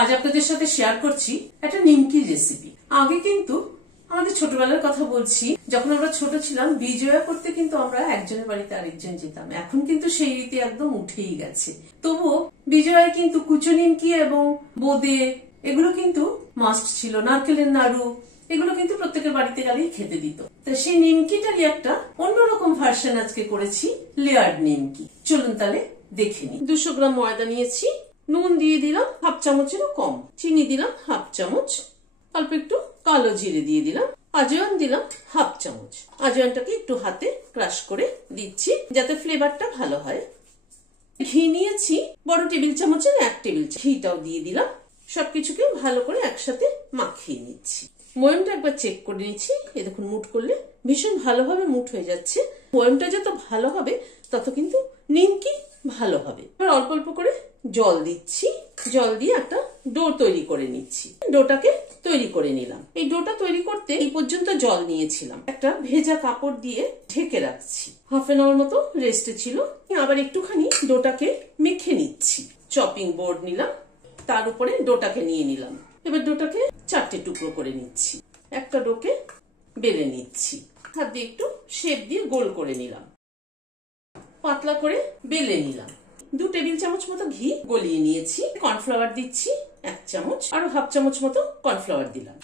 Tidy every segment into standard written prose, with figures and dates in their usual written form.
আজ আপনাদের সাথে শেয়ার করছি একটা নিমকির রেসিপি। আগে কিন্তু আমাদের ছোটবেলার কথা বলছি, যখন আমরা ছোট ছিলাম বিজয়া করতে কিন্তু আমরা একজনের বাড়িতে আরেকজন যেতাম। এখন কিন্তু সেই রীতি একদম উঠেই গেছে। তবুও বিজয়ায় কিন্তু কুচো নিমকি এবং বোঁদে এগুলো কিন্তু মাস্ট ছিল। নারকেলের নাড়ু এগুলো কিন্তু প্রত্যেকের বাড়িতে গেলেই খেতে দিত। তো সেই নিমকিটারই একটা অন্যরকম ভার্সন আজকে করেছি, লেয়ার্ড নিমকি। চলুন তাহলে দেখে নিই। 200 গ্রাম ময়দা নিয়েছি, নুন দিয়ে দিলাম হাফ চামচেরও কম, চিনি দিলাম হাফ চামচ, অল্প একটু কালো জিরে দিয়ে দিলাম, আজওয়ান দিলাম হাফ চামচ। আজওয়ানটাকে একটু হাতে ক্রাশ করে দিচ্ছি যাতে ফ্লেভারটা ভালো হয়। ঘি নিয়েছি বড় টেবিল চামচের 1 টেবিল চামচ, ঘিটাও দিয়ে দিলাম। সবকিছুকে ভালো করে একসাথে মাখিয়ে নিচ্ছি। ময়মটা একবার চেক করে নিচ্ছি। এই দেখুন, মুঠ করলে ভীষণ ভালোভাবে মুঠ হয়ে যাচ্ছে। ময়মটা যত ভালো হবে তত কিন্তু নিমকি ভালো হবে। এবার অল্প অল্প করে জল দিচ্ছি, জল দিয়ে একটা ডো তৈরি করে নিচ্ছি। ডোটাকে তৈরি করে নিলাম। এই ডোটা তৈরি করতে এই পর্যন্ত জল নিয়েছিলাম। একটা ভেজা কাপড় দিয়ে ঢেকে রাখছি। হাফ এন আওয়ার মতো রেস্টে ছিল। আবার একটুখানি ডোটাকে মেখে নিচ্ছি। চপিং বোর্ড নিলাম, তার উপরে ডোটাকে নিয়ে নিলাম। এবার ডোটাকে 4টে টুকরো করে নিচ্ছি। একটা ডোকে বেলে নিচ্ছি, হাত দিয়ে একটু শেপ দিয়ে গোল করে নিলাম, পাতলা করে বেলে নিলাম। 2 টেবিল চামচ মতো ঘি গলিয়ে নিয়েছি। কর্নফ্লাওয়ার দিচ্ছি 1 চামচ, আরো হাফ চামচ মতো কর্নফ্লাওয়ার দিলাম।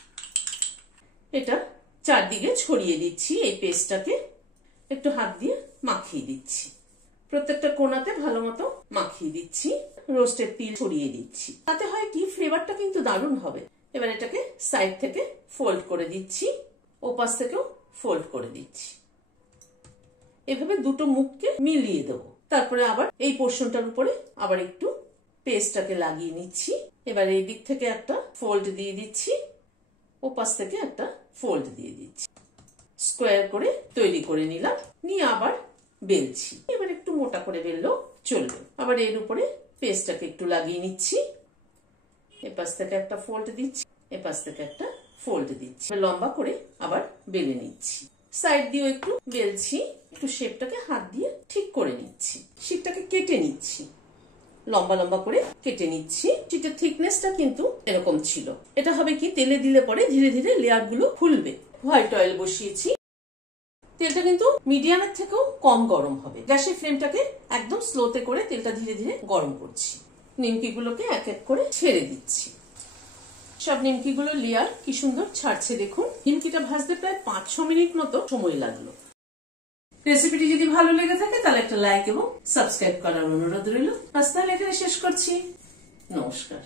এটা চারদিকে ছড়িয়ে দিচ্ছি। এই পেস্টটাকে একটু হাত দিয়ে মাখিয়ে দিচ্ছি। প্রত্যেকটা কোণাতে ভালো মতো মাখিয়ে দিচ্ছি। রোস্টেড তিল ছড়িয়ে দিচ্ছি। তাতে হয় কি, ফ্লেভারটা কিন্তু দারুণ হবে। এবার এটাকে সাইড থেকে ফোল্ড করে দিচ্ছি, ওপাশ থেকেও ফোল্ড করে দিচ্ছি। এভাবে দুটো মুখকে মিলিয়ে দেবো। তারপরে আবার এই পোর্শনটার উপরে আবার একটু পেস্টটাকে লাগিয়ে নিচ্ছি। এবার এই দিক থেকে একটা ফোল্ড দিয়ে দিচ্ছি, ওপাশ থেকে একটা ফোল্ড দিয়ে দিচ্ছি। স্কোয়ার করে তৈরি করে নিলাম। নিয়ে আবার বেলছি। এবার একটু মোটা করে বেললেও চলবে। আবার এর উপরে পেস্টটাকে একটু লাগিয়ে নিচ্ছি। এপাশ থেকে একটা ফোল্ড দিচ্ছি, এপাশ থেকে একটা ফোল্ড দিচ্ছি। লম্বা করে আবার বেলে নিচ্ছি। সাইড দিয়েও একটু বেলছি। একটু শেপটাকে হাত দিয়ে ঠিক করে নিচ্ছি। শীটটাকে কেটে নিচ্ছি, লম্বা লম্বা করে কেটে নিচ্ছি। শীটের থিকনেসটা কিন্তু এরকম ছিল। এটা হবে কি, তেলে দিলে পরে ধীরে ধীরে লেয়ার গুলো খুলবে। হোয়াইট অয়েল বসিয়েছি। তেলটা কিন্তু মিডিয়ামের থেকেও কম গরম হবে। গ্যাসের ফ্লেমটাকে একদম স্লোতে করে তেলটা ধীরে ধীরে গরম করছি। নিমকিগুলোকে এক এক করে ছেড়ে দিচ্ছি। সব নিমকিগুলো লেয়ার কি সুন্দর ছাড়ছে দেখুন। নিমকিটা ভাজতে প্রায় 5-6 মিনিট মতো সময় লাগলো। রেসিপিটি যদি ভালো লেগে থাকে তাহলে একটা লাইক এবং সাবস্ক্রাইব করার অনুরোধ রইল। আজ তাহলে এখানে শেষ করছি। নমস্কার।